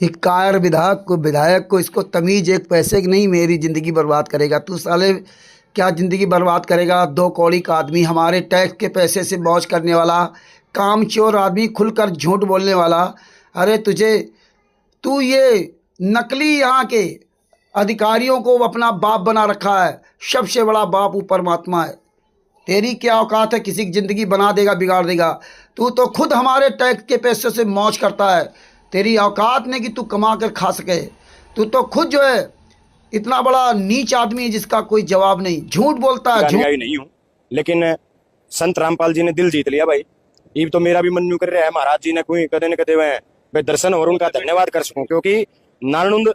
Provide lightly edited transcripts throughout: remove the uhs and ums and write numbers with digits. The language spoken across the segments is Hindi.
एक कायर विधायक को इसको तमीज़ एक पैसे की नहीं, मेरी ज़िंदगी बर्बाद करेगा तू साले। क्या ज़िंदगी बर्बाद करेगा? दो कौड़ी का आदमी, हमारे टैक्स के पैसे से मौज करने वाला, कामचोर आदमी, खुलकर झूठ बोलने वाला। अरे तू ये नकली यहाँ के अधिकारियों को अपना बाप बना रखा है। सबसे बड़ा बाप वो परमात्मा है। तेरी क्या औकात है? किसी की ज़िंदगी बना देगा, बिगाड़ देगा। तू तो खुद हमारे टैक्स के पैसे से मौज करता है। तेरी औकात नहीं कि तू कमा कर खा सके। तू तो खुद जो है इतना बड़ा नीच आदमी है जिसका कोई जवाब नहीं, झूठ बोलता है। झूठ नहीं हूँ, लेकिन संत रामपाल जी ने दिल जीत लिया भाई। ये तो मेरा भी मन यूं कर रहा है महाराज जी ने कोई कदे न कदे मैं दर्शन और उनका धन्यवाद कर सकूं, क्योंकि नालनुंद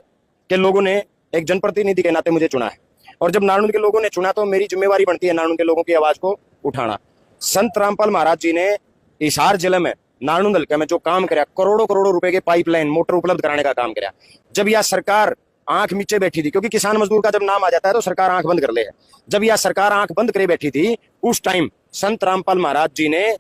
के लोगों ने एक जनप्रतिनिधि के नाते मुझे चुना है, और जब नालनुंद के लोगों ने चुना तो मेरी जिम्मेवारी बनती है नालनुंद के लोगों की आवाज को उठाना। संत रामपाल महाराज जी ने हिसार जिले में नालनुंद हल्के में जो काम कराया, करोड़ों करोड़ों रुपए के पाइपलाइन मोटर उपलब्ध कराने का काम कराया। जब यह सरकार आंख नीचे बैठी थी, क्योंकि किसान मजदूर का जब नाम आ जाता है तो सरकार आंख बंद कर ले है, जब यह सरकार आंख बंद करे बैठी थी उस टाइम संत रामपाल महाराज जी ने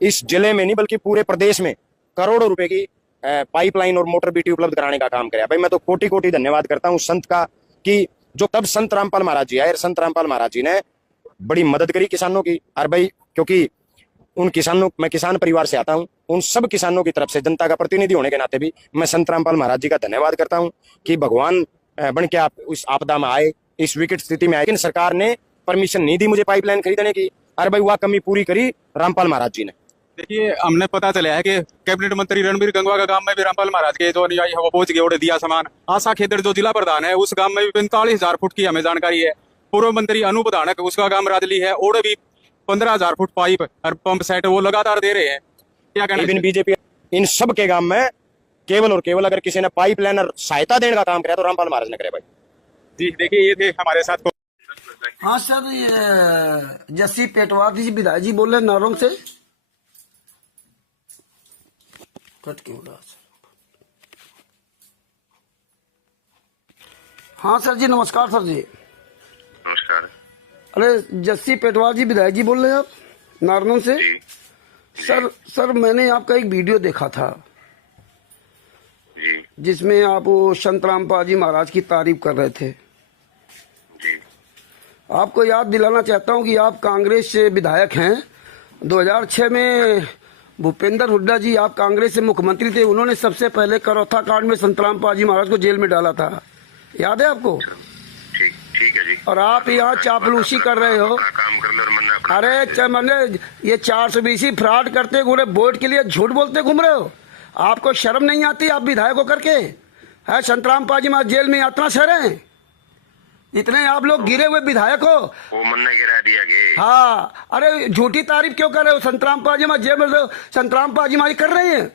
इस जिले में नहीं बल्कि पूरे प्रदेश में करोड़ों रुपए की पाइपलाइन और मोटर बीटी उपलब्ध कराने का काम कराया। भाई मैं तो कोटि कोटि धन्यवाद करता हूं संत का, कि जो तब संत रामपाल महाराज जी आए, संत रामपाल महाराज जी ने बड़ी मदद करी किसानों की। और भाई क्योंकि उन किसानों, मैं किसान परिवार से आता हूं, उन सब किसानों की तरफ से जनता का प्रतिनिधि होने के नाते भी मैं संत रामपाल महाराज जी का धन्यवाद करता हूं कि भगवान बन के आप इस आपदा में आए, इस विकट स्थिति में आए। लेकिन सरकार ने परमिशन नहीं दी मुझे पाइपलाइन खरीदने की। अरे भाई वह कमी पूरी करी रामपाल महाराज जी ने। देखिए, हमने पता चला है कि कैबिनेट मंत्री रणबीर गंगवा का गांव में भी रामपाल महाराज के जो अनुयायी है वो पहुंच गए और दिया सामान। आशा खेदड़ जो जिला प्रधान है उस गांव में भी 45,000 फुट की हमें जानकारी है। पूर्व मंत्री अनूप धानक उसका गांव राजली है और भी 15,000 फुट पाइप और पंप सेट वो लगातार दे रहे हैं। क्या कहना? बीजेपी इन सब के गांव में केवल और केवल अगर किसी ने पाइपलाइन और सहायता देने का काम किया तो रामपाल महाराज ने करे भाई। जी देखिए, ये थे हमारे साथ। हाँ सर, ये जस्सी पेटवार जी विधायक जी बोल रहे हैं नारोंग से। कट क्यों रहा सर? हाँ सर जी, नमस्कार सर जी। नमस्कार। अरे जस्सी पेटवार जी विधायक जी बोल रहे हैं आप नारनौल से? सर मैंने आपका एक वीडियो देखा था जी, जिसमें आप वो संत रामपाल जी महाराज की तारीफ कर रहे थे। जी। आपको याद दिलाना चाहता हूं कि आप कांग्रेस से विधायक हैं। 2006 में भूपेंद्र हुड्डा जी, आप कांग्रेस से मुख्यमंत्री थे, उन्होंने सबसे पहले करौथा कांड में संत रामपाल जी महाराज को जेल में डाला था। याद है आपको? ठीक है जी। और आप यहाँ चापलूसी कर रहे हो। काम कर लो और मन्ना कर। अरे मैंने ये 420 फ्रॉड करते घूमे, वोट के लिए झूठ बोलते घूम रहे हो। आपको शर्म नहीं आती? आप विधायक हो करके है संत रामपाल जी महाराज जेल में यात्रा सह रहे हैं। इतने आप लोग गिरे हुए विधायक हो। वो मन्ना गिरा दिया गया। हाँ, अरे झूठी तारीफ क्यों कर रहे हो? संत रामपाल जी महाराज जेल में, संत रामपाल जी महाराज कर रहे हैं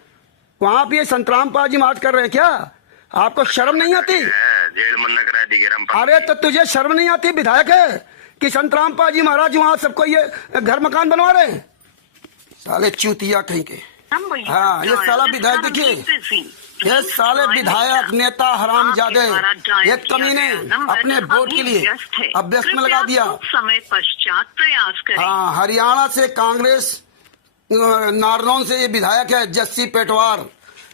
वहां पे, संत रामपाल जी महाराज कर रहे हैं क्या? आपको शर्म नहीं आती? जेल मन्ना करा दी गया। अरे तो तुझे शर्म नहीं आती? विधायक है कि संत रामपाल जी महाराज वहां सबको ये घर मकान बनवा रहे हैं। साले चूतिया कहीं के। हाँ, ये साला विधायक देखिए, ये साले विधायक नेता हरामजादे, ये कमीने अपने वोट के लिए अभ्यस्त में लगा दिया। समय पश्चात प्रयास करें। हाँ, हरियाणा से कांग्रेस नारनौल से ये विधायक है जस्सी पेटवार।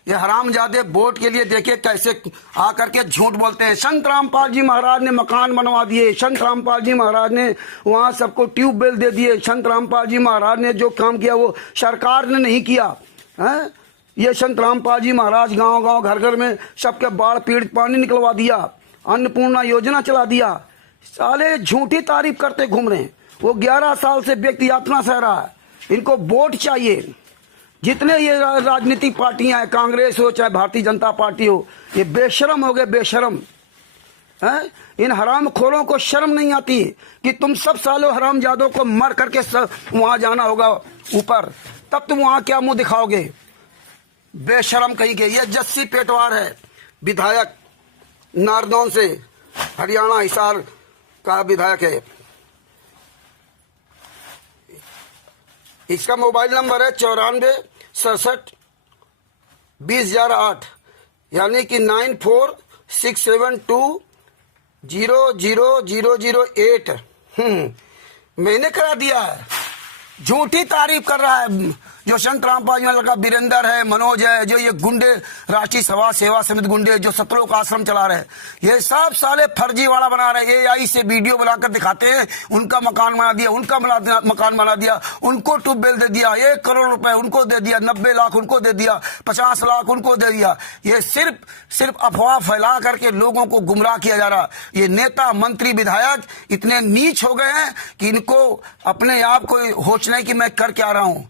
ये हरामजादे वोट के लिए देखिए कैसे आकर के झूठ बोलते हैं। संत रामपाल जी महाराज ने मकान बनवा दिए, संत रामपाल जी महाराज ने वहां सबको ट्यूबवेल दे दिए, संत रामपाल जी महाराज ने जो काम किया वो सरकार ने नहीं किया है। ये संत रामपाल जी महाराज गांव गांव घर घर में सबके बाढ़ पीड़ित पानी निकलवा दिया, अन्नपूर्णा योजना चला दिया। साले झूठी तारीफ करते घूम रहे हैं। वो 11 साल से व्यक्ति यातना सह रहा है। इनको वोट चाहिए। जितने ये राजनीतिक पार्टियां हैं, कांग्रेस हो चाहे भारतीय जनता पार्टी हो, ये बेशरम हो गए, बेशरम हैं। इन हरामखोरों को शर्म नहीं आती कि तुम सब सालों हरामजादों को मर करके वहां जाना होगा ऊपर, तब तुम वहां क्या मुंह दिखाओगे? बेशरम कहीं के। ये जस्सी पेटवार है विधायक नारनौल से, हरियाणा हिसार का विधायक है। इसका मोबाइल नंबर है 94672008, यानी कि 9467200008। मैंने करा दिया है। झूठी तारीफ कर रहा है जो संत रामपाल जी लड़का वीरेंद्र है, मनोज है, जो ये गुंडे राष्ट्रीय सभा सेवा समिति गुंडे जो सतलोक आश्रम चला रहे, ये सब साले फर्जीवाड़ा बना रहे। AI से वीडियो बनाकर दिखाते हैं, उनका मकान बना दिया, उनका मकान बना दिया, उनको ट्यूबवेल दे दिया, 1 करोड़ रुपए उनको दे दिया, 90 लाख उनको दे दिया, 50 लाख उनको दे दिया। ये सिर्फ अफवाह फैला करके लोगों को गुमराह किया जा रहा। ये नेता मंत्री विधायक इतने नीच हो गए हैं कि इनको अपने आप को होश नहीं कि मैं कर क्या रहा हूं,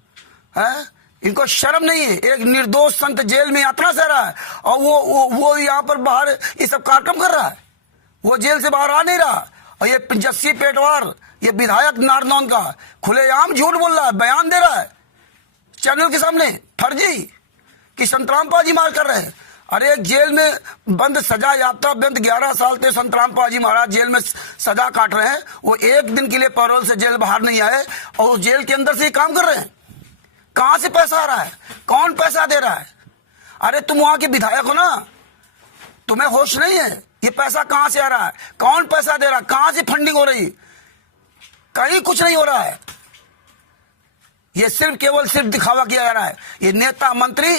है? इनको शर्म नहीं है। एक निर्दोष संत जेल में यात्रा से रहा है और वो यहाँ पर बाहर ये सब कार्यक्रम कर रहा है, वो जेल से बाहर आ नहीं रहा। और ये जस्सी पेटवार, ये विधायक नारनौंद का खुलेआम झूठ बोल रहा है, बयान दे रहा है चैनल के सामने फर्जी कि संत रामपाल जी मार कर रहे हैं। अरे एक जेल में बंद सजा यात्रा बंद 11 साल से संत रामपाल जी महाराज जेल में सजा काट रहे हैं, वो एक दिन के लिए पैरोल से जेल बाहर नहीं आए और उस जेल के अंदर से ही काम कर रहे हैं। कहां से पैसा आ रहा है? कौन पैसा दे रहा है? अरे तुम वहां के विधायक हो ना, तुम्हें होश नहीं है? ये पैसा कहां से आ रहा है? कौन पैसा दे रहा है? कहां से फंडिंग हो रही? कहीं कुछ नहीं हो रहा है। ये सिर्फ दिखावा किया जा रहा है। ये नेता मंत्री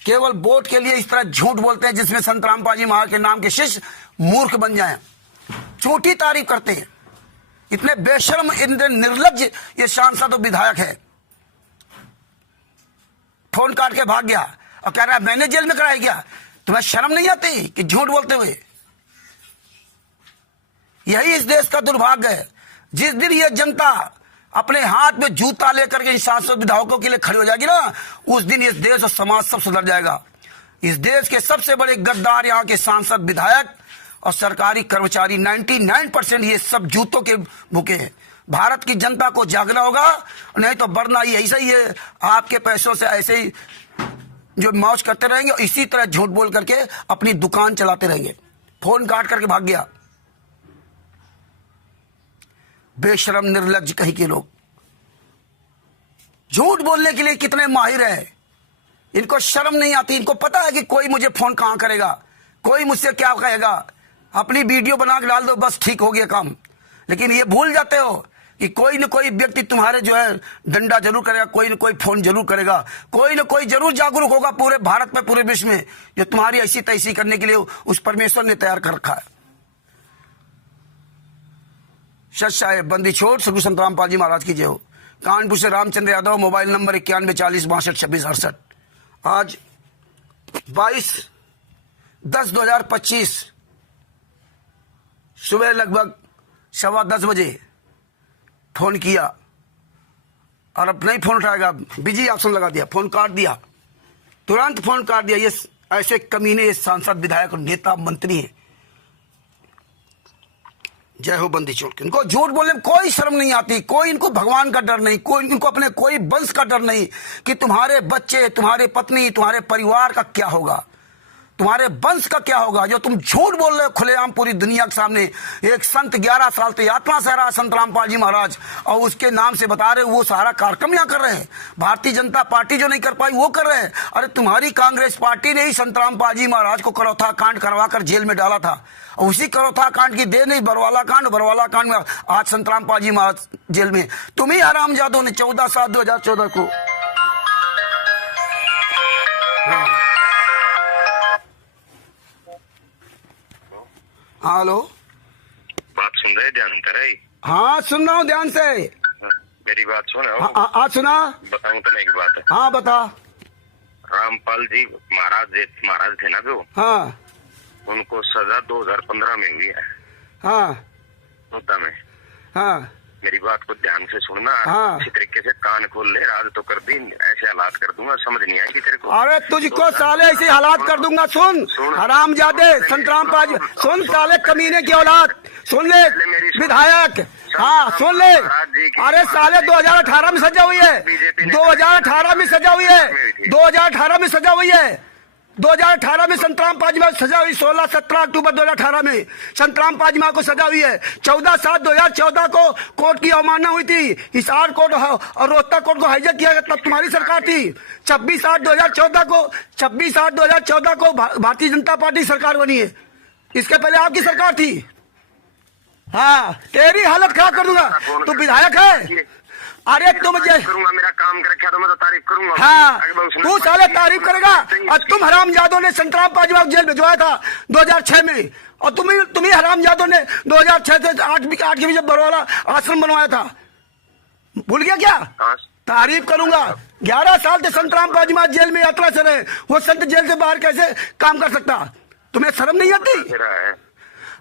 केवल वोट के लिए इस तरह झूठ बोलते हैं जिसमें संत रामपाल जी महाराज के नाम के शिष्य मूर्ख बन जाएं, झूठी तारीफ करते हैं। इतने बेशर्म, इतने निर्लज्ज ये सांसद और विधायक है। फोन काट के भाग गया और कह रहा है मैंने जेल में कराया गया। तुम्हें शर्म नहीं आती कि झूठ बोलते हुए? यही इस देश का दुर्भाग्य है। जिस दिन ये जनता अपने हाथ में जूता लेकर के इन सांसद विधायकों के लिए खड़ी हो जाएगी ना, उस दिन इस देश और समाज सब सुधर जाएगा। इस देश के सबसे बड़े गद्दार यहाँ के सांसद विधायक और सरकारी कर्मचारी 99% ये सब जूतों के भूखे हैं। भारत की जनता को जागना होगा, नहीं तो वरना ही ऐसा ही है, आपके पैसों से ऐसे ही जो मौज करते रहेंगे और इसी तरह झूठ बोल करके अपनी दुकान चलाते रहेंगे। फोन काट करके भाग गया। बेशरम निर्लज्ज कहीं के लोग झूठ बोलने के लिए कितने माहिर है। इनको शर्म नहीं आती। इनको पता है कि कोई मुझे फोन कहां करेगा, कोई मुझसे क्या कहेगा। अपनी वीडियो बना के डाल दो, बस ठीक हो गया काम। लेकिन ये भूल जाते हो कि कोई न कोई व्यक्ति तुम्हारे जो है डंडा जरूर करेगा, कोई न कोई फोन जरूर करेगा, कोई न कोई जरूर जागरूक होगा पूरे भारत में, पूरे विश्व में, जो तुम्हारी ऐसी तैसी करने के लिए उस परमेश्वर ने तैयार कर रखा है। सच बंदी छोड़ सदगुरु संत रामपाल जी महाराज की जय हो। कानपुर से रामचंद्र यादव, मोबाइल नंबर 91 40 62 26 68। आज 22/10/2025 सुबह लगभग 10:15 बजे फोन किया और अब नहीं फोन उठाएगा, बिजी ऑप्शन लगा दिया, फोन काट दिया, तुरंत फोन काट दिया। ये ऐसे कमीने ये सांसद विधायक और नेता मंत्री हैं। जय हो बंदी छोड़ के। इनको झूठ बोलने में कोई शर्म नहीं आती, कोई इनको भगवान का डर नहीं, कोई इनको अपने कोई वंश का डर नहीं कि तुम्हारे बच्चे, तुम्हारे पत्नी, तुम्हारे परिवार का क्या होगा, तुम्हारे वंश का क्या होगा, जो तुम झूठ बोल रहे हो खुलेआम पूरी दुनिया के सामने। एक संत 11 साल से यात्रा से रहा संत रामपाल जी महाराज, और उसके नाम से बता रहे वो सारा कार्यक्रम यहाँ कर रहे हैं। भारतीय जनता पार्टी जो नहीं कर पाई वो कर रहे हैं। अरे तुम्हारी कांग्रेस पार्टी ने ही संत रामपाल जी महाराज को करौथा कांड करवा कर जेल में डाला था, और उसी करौथा कांड की देर नहीं बरवाला कांड में आज संत रामपाल जी महाराज जेल में। तुम ही हरामजादों ने 14/7/2014 को हाँ हेलो, बात सुन रहे, ध्यान करे? हाँ सुन रहा हूँ ध्यान से। मेरी बात सुन। हाँ सुना। बताऊं तो नहीं की बात है। हाँ बता। रामपाल जी महाराज थे ना जो, हाँ उनको सजा 2015 में हुई है हाँ मुद्दा में। हाँ मेरी बात को ध्यान से सुनना। हाँ। अच्छी तरीके से कान खोल ले। राज तो कर दी, ऐसे हालात कर दूंगा, समझ नहीं आएगी तेरे को। अरे तुझको साले ऐसे हालात कर दूंगा। सुन हरामजादे संत रामपाल जी, सुन साले कमीने की औलाद, सुन ले विधायक, हाँ सुन ले। अरे साले 2018 में सजा हुई है, 2018 में सजा हुई है, 2018 में सजा हुई है, 2018 में संत रामपाल जी महाराज सजा हुई। 16-17 अक्टूबर 2018 में संत रामपाल जी महाराज को सजा हुई है। 14/7/2014 को कोर्ट की अवमानना हुई थी। हिसार कोर्ट और रोहतक कोर्ट को हाईजैक किया गया, तब तुम्हारी सरकार थी। 26/8/2014 को भारतीय जनता पार्टी सरकार बनी है। इसके पहले आपकी सरकार थी। हाँ तेरी हालत खराब कर दूंगा। तू विधायक है, अरे तुम तारीफ करूंगा, मेरा काम कर रखा तो मैं तो तारीफ करूंगा। हाँ, आगे मैं उसमें तू साले तारीफ करेगा। और तुम हरामजादों ने संतराम पाजीवाल जेल भिजवाया था 2006 में, और तुम ही हरामजादों ने 2006 से 8 के बीच बरवाला आश्रम बनवाया था, भूल गया क्या? हाँ। तारीफ करूंगा। 11 साल से संतराम पाजीवाल जेल में यात्रा से रहे, वो संत जेल से बाहर कैसे काम कर सकता? तुम्हें शर्म नहीं आती?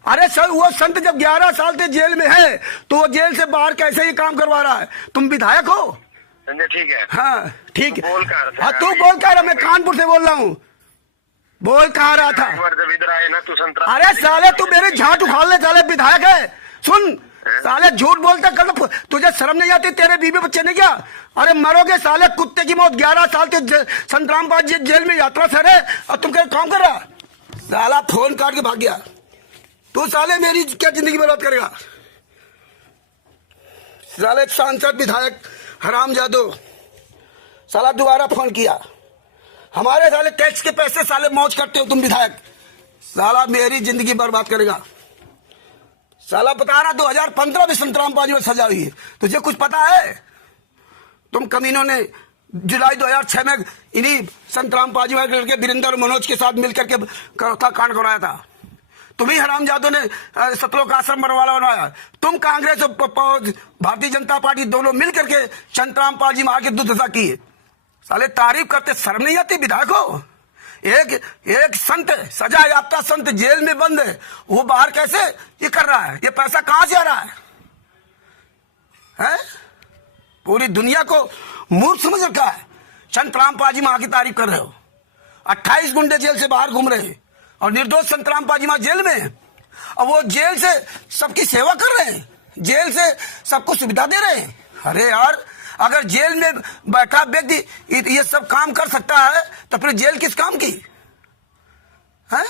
अरे सर, वो संत जब 11 साल से जेल में है तो वो जेल से बाहर कैसे ही काम करवा रहा है? तुम विधायक हो? ठीक है। हाँ ठीक है। बोल कर हाँ तू बोल कर, मैं कानपुर से बोल रहा हूँ। बोल कहाँ रहा था? जब इधर आए ना तू संतराम। अरे साले, तू मेरे झाट उखाड़ने साले विधायक है। सुन साले, झूठ बोलते कल, तुझे शर्म नहीं आती? तेरे बीवी बच्चे नहीं क्या? अरे मरोगे साले, कुत्ते की मौत। 11 साल से संतराम पाजी जेल में यात्रा से रहे और तुम क्या काम कर रहा? साला फोन काट के भाग गया। तू साले मेरी क्या जिंदगी बर्बाद करेगा? साले सांसद विधायक हरामजादो, साला दोबारा फोन किया। हमारे साले टैक्स के पैसे साले मौज करते हो तुम विधायक। साला मेरी जिंदगी बर्बाद करेगा। साला बता रहा 2015 में संतराम पाजीवाल सजा हुई है, तुझे कुछ पता है? तुम कमीनों ने जुलाई 2006 में इन्हीं संतराम पाजीवाल के लड़के वीरेंद्र और मनोज के साथ मिलकर के कांड कराया था। तुम्ही हरामजादों ने सतलोक आश्रम बनवाया। तुम कांग्रेस और भारतीय जनता पार्टी दोनों मिलकर के संतराम पाजी मार के दुर्दशा की है। साले तारीफ करते शर्म नहीं आती विधायक हो? एक संत, सजा याफ्ता संत जेल में बंद है, वो बाहर कैसे ये कर रहा है? ये पैसा कहां से आ रहा है? पूरी दुनिया को मूर्ख समझ रखा है। संतराम पाजी मां की तारीफ कर रहे हो। 28 गुंडे जेल से बाहर घूम रहे हैं और निर्दोष संतराम पाजी मां जेल में है, और वो जेल से सबकी सेवा कर रहे हैं, जेल से सबको सुविधा दे रहे हैं। अरे यार, अगर जेल में बैठा व्यक्ति ये सब काम कर सकता है तो फिर जेल किस काम की है?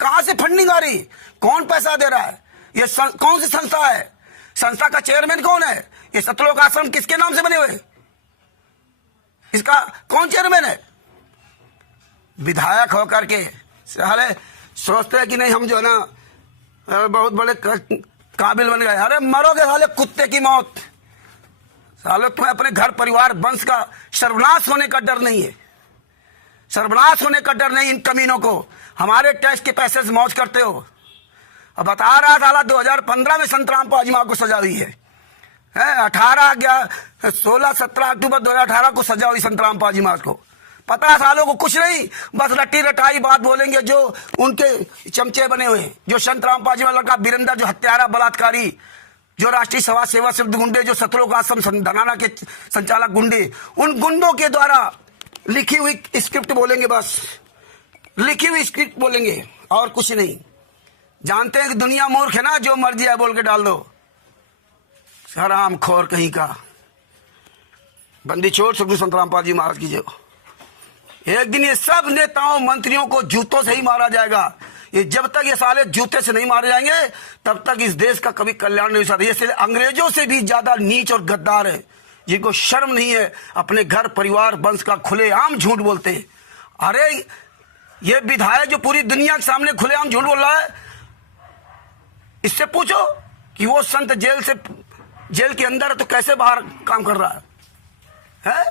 कहां से फंडिंग आ रही? कौन पैसा दे रहा है? ये कौन सी संस्था है? संस्था का चेयरमैन कौन है? ये सतलोक आश्रम किसके नाम से बने हुए? इसका कौन चेयरमैन है? विधायक होकर के साले सोचते हैं कि नहीं हम जो है ना बहुत बड़े काबिल बन गए। अरे मरोगे साले, कुत्ते की मौत। साले तुम्हें अपने घर परिवार वंश का सर्वनाश होने का डर नहीं है, सर्वनाश होने का डर नहीं इन कमीनों को। हमारे टैक्स के पैसे से मौज करते हो। अब बता रहा साला 2015 में संतराम पाजी मां को सजा हुई है। 16, 17 अक्टूबर 2018 को सजा हुई संतराम पाजी मां को। पता सालों को कुछ नहीं, बस रट्टी रटाई बात बोलेंगे जो उनके चमचे बने हुए, जो संतराम पाजीवाल लड़का वीरेंद्र, जो हत्यारा बलात्कारी, जो राष्ट्रीय सभा सेवा सिद्ध गुंडे, जो सतलोक आश्रम धनाना के संचालक गुंडे, उन गुंडों के द्वारा लिखी हुई स्क्रिप्ट बोलेंगे, बस लिखी हुई स्क्रिप्ट बोलेंगे और कुछ नहीं। जानते हैं कि दुनिया मूर्ख है ना, जो मर्जी है बोल के डाल दो। हराम खोर कहीं का। बंदी छोड़ सुखदेव संतराम पाजी महाराज की जो। एक दिन ये सब नेताओं मंत्रियों को जूतों से ही मारा जाएगा। ये जब तक ये साले जूते से नहीं मारे जाएंगे तब तक इस देश का कभी कल्याण नहीं हो सकता। ये अंग्रेजों से भी ज्यादा नीच और गद्दार है, जिनको शर्म नहीं है, अपने घर परिवार वंश का खुलेआम झूठ बोलते हैं। अरे ये विधायक जो पूरी दुनिया के सामने खुलेआम झूठ बोल रहा है, इससे पूछो कि वो संत जेल के अंदर है तो कैसे बाहर काम कर रहा है?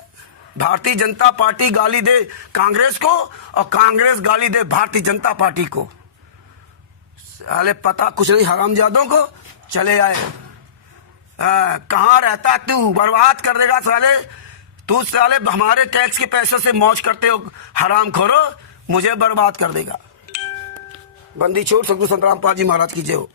भारतीय जनता पार्टी गाली दे कांग्रेस को और कांग्रेस गाली दे भारतीय जनता पार्टी को। साले पता कुछ नहीं हरामजादों को। चले आए। कहाँ रहता तू? बर्बाद कर देगा साले तू। साले हमारे टैक्स के पैसे से मौज करते हो हराम खोरो, मुझे बर्बाद कर देगा। बंदी छोड़ सुखदेव संतराम पाजी महाराज की जय हो।